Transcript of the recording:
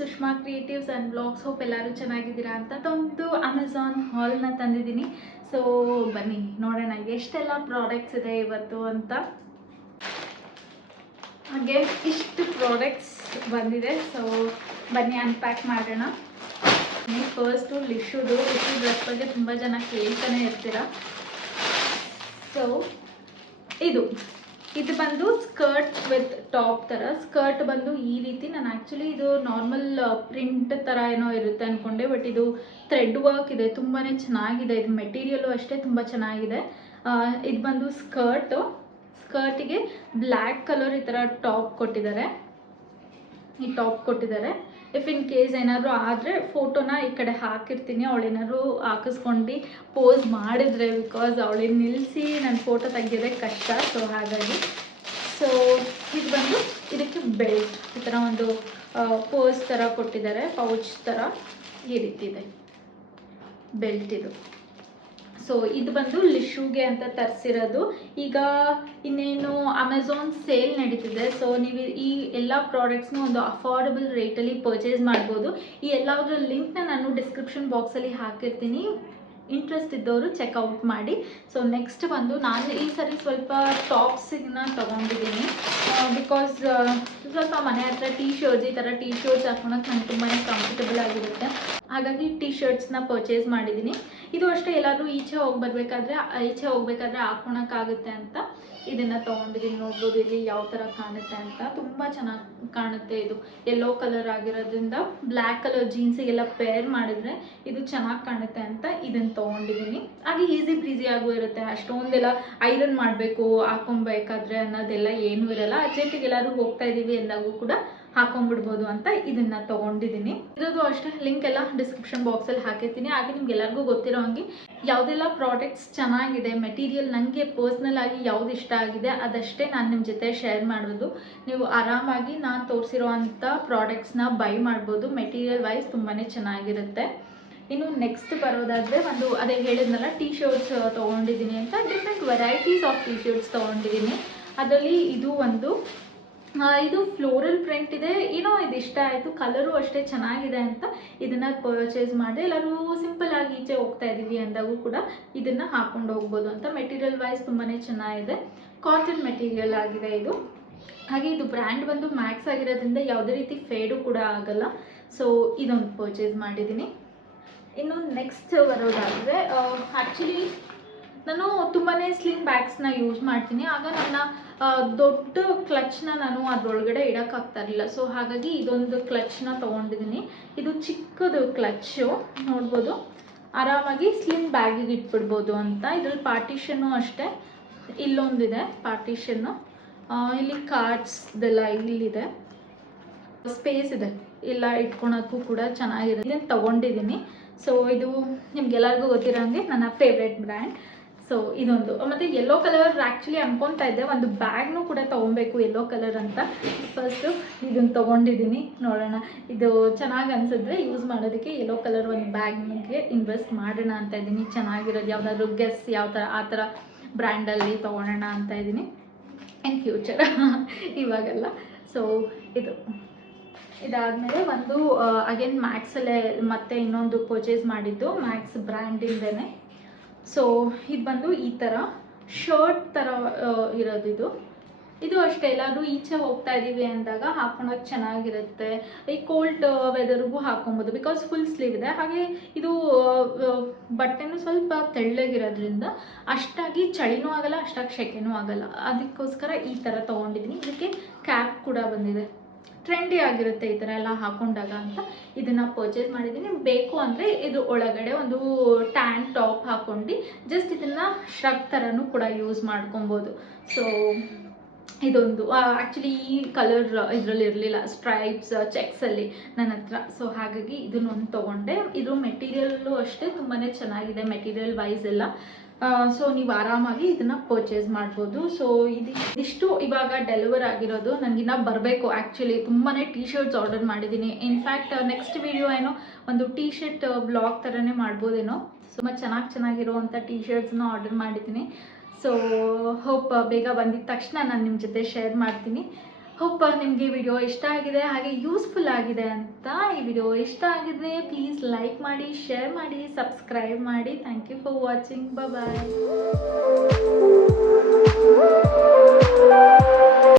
Sushma creatives and blogs. Hope ಎಲ್ಲರೂ ಚೆನ್ನಾಗಿದ್ದೀರಾ ಅಂತ ಒಂದು ಅಮೆಝಾನ್ ಹಾಲ್ನ ತಂದಿದ್ದೀನಿ. ಸೊ ಬನ್ನಿ ನೋಡೋಣ ಎಷ್ಟೆಲ್ಲ ಪ್ರಾಡಕ್ಟ್ಸ್ ಇದೆ ಇವತ್ತು ಅಂತ. ಹಾಗೆ ಇಷ್ಟು ಪ್ರಾಡಕ್ಟ್ಸ್ ಬಂದಿದೆ. ಸೊ ಬನ್ನಿ ಅನ್ಪ್ಯಾಕ್ ಮಾಡೋಣ. ಫಸ್ಟು ಲಿಶು ಡ್ರೆಸ್ ಬಗ್ಗೆ ತುಂಬ ಜನ ಕೇಳ್ತಾನೆ ಇರ್ತೀರ. ಸೊ ಇದು ಬಂದು ಸ್ಕರ್ಟ್ ವಿತ್ ಟಾಪ್ ಥರ. ಸ್ಕರ್ಟ್ ಬಂದು ಈ ರೀತಿ, ನಾನು ಆ್ಯಕ್ಚುಲಿ ಇದು ನಾರ್ಮಲ್ ಪ್ರಿಂಟ್ ಥರ ಏನೋ ಇರುತ್ತೆ ಅಂದ್ಕೊಂಡೆ, ಬಟ್ ಇದು ಥ್ರೆಡ್ ವರ್ಕ್ ಇದೆ, ತುಂಬಾ ಚೆನ್ನಾಗಿದೆ. ಇದು ಮೆಟೀರಿಯಲು ಅಷ್ಟೇ ತುಂಬ ಚೆನ್ನಾಗಿದೆ. ಇದು ಬಂದು ಸ್ಕರ್ಟಿಗೆ ಬ್ಲ್ಯಾಕ್ ಕಲರ್ ಈ ಥರ ಟಾಪ್ ಕೊಟ್ಟಿದ್ದಾರೆ. ಈ ಟಾಪ್ ಕೊಟ್ಟಿದ್ದಾರೆ. ಇಫ್ ಇನ್ ಕೇಸ್ ಏನಾದರೂ ಆದರೆ ಫೋಟೋನ ಈ ಕಡೆ ಹಾಕಿರ್ತೀನಿ, ಅವಳೇನಾದ್ರು ಹಾಕಿಸ್ಕೊಂಡು ಪೋಸ್ ಮಾಡಿದ್ರೆ, ಬಿಕಾಸ್ ಅವಳನ್ನ ನಿಲ್ಲಿಸಿ ನಾನು ಫೋಟೋ ತೆಗೆಯೋದೇ ಕಷ್ಟ. ಸೊ ಹಾಗಾಗಿ ಇದು ಬಂದು ಇದಕ್ಕೆ ಬೆಲ್ಟ್ ಈ ಥರ ಒಂದು ಪೋಸ್ ಥರ ಕೊಟ್ಟಿದ್ದಾರೆ, ಪೌಚ್ ಥರ ಈ ರೀತಿ ಇದೆ ಬೆಲ್ಟ್ ಇದು. ಸೊ ಇದು ಬಂದು ಲಿಶುಗೆ ಅಂತ ತರಿಸಿರೋದು. ಈಗ ಇನ್ನೇನು ಅಮೆಝಾನ್ ಸೇಲ್ ನಡೀತಿದೆ. ಸೊ ನೀವು ಈ ಎಲ್ಲ ಪ್ರಾಡಕ್ಟ್ಸ್ನ ಒಂದು ಅಫೋರ್ಡಬಲ್ ರೇಟಲ್ಲಿ ಪರ್ಚೇಸ್ ಮಾಡ್ಬೋದು. ಈ ಎಲ್ಲದರ ಲಿಂಕ್ನ ನಾನು ಡಿಸ್ಕ್ರಿಪ್ಷನ್ ಬಾಕ್ಸಲ್ಲಿ ಹಾಕಿರ್ತೀನಿ, ಇಂಟ್ರೆಸ್ಟ್ ಇದ್ದವರು ಚೆಕ್ಔಟ್ ಮಾಡಿ. ಸೊ ನೆಕ್ಸ್ಟ್ ಬಂದು ನಾನು ಈ ಸರಿ ಸ್ವಲ್ಪ ಟಾಪ್ಸಿನ ತೊಗೊಂಡಿದ್ದೀನಿ, ಬಿಕಾಸ್ ಸ್ವಲ್ಪ ಮನೆ ಹತ್ರ ಈ ಥರ ಟೀ ಶರ್ಟ್ಸ್ ಹಾಕೊಳಕ್ಕೆ ನಂಗೆ ತುಂಬಾ ಕಂಫರ್ಟಬಲ್ ಆಗಿರುತ್ತೆ. ಹಾಗಾಗಿ ಟೀ ಶರ್ಟ್ಸ್ನ ಪರ್ಚೇಸ್ ಮಾಡಿದ್ದೀನಿ. ಇದು ಅಷ್ಟೇ, ಎಲ್ಲಾದರೂ ಈಚೆ ಹೋಗ್ಬೇಕಾದ್ರೆ ಹಾಕೊಳಕ್ಕಾಗುತ್ತೆ ಅಂತ ಇದನ್ನು ತೊಗೊಂಡಿದ್ದೀನಿ. ನೋಡ್ಬೋದು ಇಲ್ಲಿ ಯಾವ ಥರ ಕಾಣುತ್ತೆ ಅಂತ, ತುಂಬ ಚೆನ್ನಾಗಿ ಕಾಣುತ್ತೆ. ಇದು ಯೆಲ್ಲೋ ಕಲರ್ ಆಗಿರೋದ್ರಿಂದ ಬ್ಲ್ಯಾಕ್ ಕಲರ್ ಜೀನ್ಸಿಗೆಲ್ಲ ಪೇರ್ ಮಾಡಿದ್ರೆ ಇದು ಚೆನ್ನಾಗಿ ಕಾಣುತ್ತೆ ಅಂತ ಇದನ್ನು ತೊಗೊಂಡಿದ್ದೀನಿ. ಹಾಗೆ ಈಸಿ ಬ್ರೀಸಿ ಆಗು ಇರುತ್ತೆ, ಅಷ್ಟೊಂದೆಲ್ಲ ಐರನ್ ಮಾಡಬೇಕು ಹಾಕೊಬೇಕಾದ್ರೆ ಅನ್ನೋದೆಲ್ಲ ಏನೂ ಇರಲ್ಲ. ಅರ್ಜೆಂಟಿಗೆ ಎಲ್ಲರೂ ಹೋಗ್ತಾ ಇದ್ದೀವಿ ಅಂದಾಗೂ ಕೂಡ ಹಾಕೊಂಡ್ಬಿಡ್ಬೋದು ಅಂತ ಇದನ್ನು ತೊಗೊಂಡಿದ್ದೀನಿ. ಇರೋದು ಅಷ್ಟೇ, ಲಿಂಕ್ ಎಲ್ಲ ಡಿಸ್ಕ್ರಿಪ್ಷನ್ ಬಾಕ್ಸಲ್ಲಿ ಹಾಕಿರ್ತೀನಿ. ಹಾಗೆ ನಿಮ್ಗೆ ಎಲ್ಲರಿಗೂ ಗೊತ್ತಿರೋ ಹಂಗೆ ಯಾವುದೆಲ್ಲ ಪ್ರಾಡಕ್ಟ್ಸ್ ಚೆನ್ನಾಗಿದೆ, ಮೆಟೀರಿಯಲ್ ನನಗೆ ಪರ್ಸ್ನಲ್ ಆಗಿ ಯಾವ್ದು ಇಷ್ಟ ಆಗಿದೆ ಅದಷ್ಟೇ ನಾನು ನಿಮ್ಮ ಜೊತೆ ಶೇರ್ ಮಾಡೋದು. ನೀವು ಆರಾಮಾಗಿ ನಾನು ತೋರಿಸಿರೋ ಅಂಥ ಪ್ರಾಡಕ್ಟ್ಸ್ನ ಬೈ ಮಾಡ್ಬೋದು. ಮೆಟೀರಿಯಲ್ ವೈಸ್ ತುಂಬಾ ಚೆನ್ನಾಗಿರುತ್ತೆ. ಇನ್ನು ನೆಕ್ಸ್ಟ್ ಬರೋದಾದರೆ ಒಂದು ಅದೇ ಹೇಳಿದ್ನಲ್ಲ, ಟೀ ಶರ್ಟ್ಸ್ ತೊಗೊಂಡಿದ್ದೀನಿ ಅಂತ. Different varieties of T shirts ತೊಗೊಂಡಿದ್ದೀನಿ. ಅದರಲ್ಲಿ ಇದು ಫ್ಲೋರಲ್ ಪ್ರಿಂಟ್ ಇದೆ. ಏನೋ ಇದು ಇಷ್ಟ ಆಯಿತು, ಕಲರು ಅಷ್ಟೇ ಚೆನ್ನಾಗಿದೆ ಅಂತ ಇದನ್ನು ಪರ್ಚೇಸ್ ಮಾಡಿ. ಎಲ್ಲರೂ ಸಿಂಪಲ್ ಆಗಿ ಈಚೆ ಹೋಗ್ತಾ ಇದ್ದೀವಿ ಅಂದಾಗೂ ಕೂಡ ಇದನ್ನು ಹಾಕ್ಕೊಂಡು ಹೋಗ್ಬೋದು ಅಂತ. ಮೆಟೀರಿಯಲ್ ವೈಸ್ ತುಂಬಾ ಚೆನ್ನಾಗಿದೆ, ಕಾಟನ್ ಮೆಟೀರಿಯಲ್ ಆಗಿದೆ ಇದು. ಹಾಗೆ ಇದು ಬ್ರ್ಯಾಂಡ್ ಬಂದು ಮ್ಯಾಕ್ಸ್ ಆಗಿರೋದ್ರಿಂದ ಯಾವುದೇ ರೀತಿ ಫೇಡು ಕೂಡ ಆಗಲ್ಲ. ಸೊ ಇದೊಂದು ಪರ್ಚೇಸ್ ಮಾಡಿದ್ದೀನಿ. ಇನ್ನು ನೆಕ್ಸ್ಟ್ ಬರೋದಾದರೆ, ಆ್ಯಕ್ಚುಲಿ ನಾನು ತುಂಬಾ ಸ್ಲಿಂಗ್ ಬ್ಯಾಗ್ಸ್ನ ಯೂಸ್ ಮಾಡ್ತೀನಿ. ಆಗ ನನ್ನ ದೊಡ್ಡ ಕ್ಲಚ್ನ ನಾನು ಅದರೊಳಗಡೆ ಇಡೋಕ್ಕಾಗ್ತಾ ಇರಲಿಲ್ಲ. ಸೊ ಹಾಗಾಗಿ ಇದೊಂದು ಕ್ಲಚ್ನ ತೊಗೊಂಡಿದ್ದೀನಿ. ಇದು ಚಿಕ್ಕದು ಕ್ಲಚ್ಚು, ನೋಡ್ಬೋದು, ಆರಾಮಾಗಿ ಸ್ಲಿಂಗ್ ಬ್ಯಾಗಿಗೆ ಇಟ್ಬಿಡ್ಬೋದು ಅಂತ. ಇದರಲ್ಲಿ ಪಾರ್ಟಿಷನ್ನು ಅಷ್ಟೇ, ಇಲ್ಲೊಂದಿದೆ ಪಾರ್ಟಿಷನ್ನು, ಇಲ್ಲಿ ಕಾರ್ಡ್ಸ್ದೆಲ್ಲ ಇಲ್ಲಿದೆ, ಸ್ಪೇಸ್ ಇದೆ, ಇಲ್ಲ ಇಟ್ಕೊಳಕ್ಕೂ ಕೂಡ ಚೆನ್ನಾಗಿದೆ. ಇದನ್ನು ತೊಗೊಂಡಿದ್ದೀನಿ. ಸೊ ಇದು ನಿಮ್ಗೆಲ್ಲರಿಗೂ ಗೊತ್ತಿರೋಂಗೆ ನನ್ನ ಫೇವ್ರೆಟ್ ಬ್ರ್ಯಾಂಡ್. ಸೊ ಇದೊಂದು, ಮತ್ತು ಯೆಲ್ಲೋ ಕಲರ್ ಆ್ಯಕ್ಚುಲಿ ಅನ್ಕೊತಾ ಇದ್ದೆ ಒಂದು ಬ್ಯಾಗ್ನೂ ಕೂಡ ತೊಗೊಬೇಕು ಯೆಲ್ಲೋ ಕಲರ್ ಅಂತ. ಫಸ್ಟು ಇದನ್ನು ತೊಗೊಂಡಿದ್ದೀನಿ, ನೋಡೋಣ ಇದು ಚೆನ್ನಾಗಿ ಅನಿಸಿದ್ರೆ ಯೂಸ್ ಮಾಡೋದಕ್ಕೆ ಯೆಲ್ಲೋ ಕಲರ್ ಒಂದು ಬ್ಯಾಗ್ನಿಗೆ ಇನ್ವೆಸ್ಟ್ ಮಾಡೋಣ ಅಂತ ಇದ್ದೀನಿ. ಚೆನ್ನಾಗಿರೋದು ಯಾವುದಾದ್ರೂ ಯಾವ ಥರ ಆ ಥರ ಬ್ರ್ಯಾಂಡಲ್ಲಿ ತೊಗೊಳೋಣ ಅಂತ ಇದ್ದೀನಿ ಇನ್ ಫ್ಯೂಚರ್, ಇವಾಗಲ್ಲ. ಸೊ ಇದಾದಮೇಲೆ ಒಂದು ಅಗೇನ್ ಮ್ಯಾಕ್ಸಲ್ಲೇ ಮತ್ತೆ ಇನ್ನೊಂದು ಪರ್ಚೇಸ್ ಮಾಡಿದ್ದು, ಮ್ಯಾಕ್ಸ್ ಬ್ರ್ಯಾಂಡಿಂದೇ. ಸೊ ಇದು ಬಂದು ಈ ಥರ ಶರ್ಟ್ ಥರ ಇರೋದು. ಇದು ಅಷ್ಟೇ, ಎಲ್ಲಾದರೂ ಈಚೆ ಹೋಗ್ತಾ ಇದ್ದೀವಿ ಅಂದಾಗ ಹಾಕೊಳಕ್ಕೆ ಚೆನ್ನಾಗಿರುತ್ತೆ. ಈ ಕೋಲ್ಡ್ ವೆದರ್ಗೂ ಹಾಕೊಬೋದು, ಬಿಕಾಸ್ ಫುಲ್ ಸ್ಲೀವ್ ಇದೆ. ಹಾಗೆ ಇದು ಬಟ್ಟೆನೂ ಸ್ವಲ್ಪ ತೆಳ್ಳಗಿರೋದ್ರಿಂದ ಅಷ್ಟಾಗಿ ಚಳಿನೂ ಆಗಲ್ಲ, ಅಷ್ಟಾಗಿ ಸೆಕೆನೂ ಆಗಲ್ಲ. ಅದಕ್ಕೋಸ್ಕರ ಈ ಥರ ತೊಗೊಂಡಿದ್ದೀನಿ. ಇದಕ್ಕೆ ಕ್ಯಾಪ್ ಕೂಡ ಬಂದಿದೆ, ಟ್ರೆಂಡಿ ಆಗಿರುತ್ತೆ ಈ ಥರ ಎಲ್ಲ ಹಾಕೊಂಡಾಗ ಅಂತ ಇದನ್ನು ಪರ್ಚೇಸ್ ಮಾಡಿದ್ದೀನಿ. ಬೇಕು ಅಂದರೆ ಇದು ಒಳಗಡೆ ಒಂದು ಟ್ಯಾನ್ ಟಾಪ್ ಹಾಕ್ಕೊಂಡು ಜಸ್ಟ್ ಇದನ್ನು ಶ್ರಗ್ ಥರನೂ ಕೂಡ ಯೂಸ್ ಮಾಡ್ಕೊಬೋದು. ಸೊ ಇದೊಂದು ಆ್ಯಕ್ಚುಲಿ ಈ ಕಲರ್ ಇದರಲ್ಲಿ ಇರಲಿಲ್ಲ, ಸ್ಟ್ರೈಪ್ಸ್ ಚೆಕ್ಸಲ್ಲಿ ನನ್ನ ಹತ್ರ. ಸೊ ಹಾಗಾಗಿ ಇದನ್ನೊಂದು ತೊಗೊಂಡೆ. ಇದು ಮೆಟೀರಿಯಲ್ಲು ಅಷ್ಟೇ ತುಂಬಾ ಚೆನ್ನಾಗಿದೆ, ಮೆಟೀರಿಯಲ್ ವೈಸ್ ಎಲ್ಲ. ಸೊ ನೀವು ಆರಾಮಾಗಿ ಇದನ್ನು ಪರ್ಚೇಸ್ ಮಾಡ್ಬೋದು. ಸೊ ಇದಿಷ್ಟು ಇವಾಗ ಡೆಲಿವರ್ ಆಗಿರೋದು. ನನಗಿನ್ನ ಬರಬೇಕು ಆ್ಯಕ್ಚುಲಿ. ತುಂಬಾ ಟೀ ಶರ್ಟ್ಸ್ ಆರ್ಡರ್ ಮಾಡಿದ್ದೀನಿ. ಇನ್ಫ್ಯಾಕ್ಟ್ ನೆಕ್ಸ್ಟ್ ವಿಡಿಯೋ ಏನೋ ಒಂದು ಟೀ ಶರ್ಟ್ ಬ್ಲಾಗ್ ಥರನೇ ಮಾಡ್ಬೋದೇನೋ. ತುಂಬ ಚೆನ್ನಾಗಿರುವಂಥ ಟೀ ಶರ್ಟ್ಸ್ನ ಆರ್ಡರ್ ಮಾಡಿದ್ದೀನಿ. ಸೊ ಹೋಪ್ ಬೇಗ ಬಂದಿದ್ದ ತಕ್ಷಣ ನಾನು ನಿಮ್ಮ ಜೊತೆ ಶೇರ್ ಮಾಡ್ತೀನಿ. ಹೋಪ್ ನಿಮಗೆ ಈ ವಿಡಿಯೋ ಇಷ್ಟ ಆಗಿದೆ ಹಾಗೆ ಯೂಸ್ಫುಲ್ ಆಗಿದೆ ಅಂತ. ಈ ವಿಡಿಯೋ ಇಷ್ಟ ಆಗಿದ್ರೆ ಪ್ಲೀಸ್ ಲೈಕ್ ಮಾಡಿ, ಶೇರ್ ಮಾಡಿ, ಸಬ್ಸ್ಕ್ರೈಬ್ ಮಾಡಿ. Thank you for watching. Bye.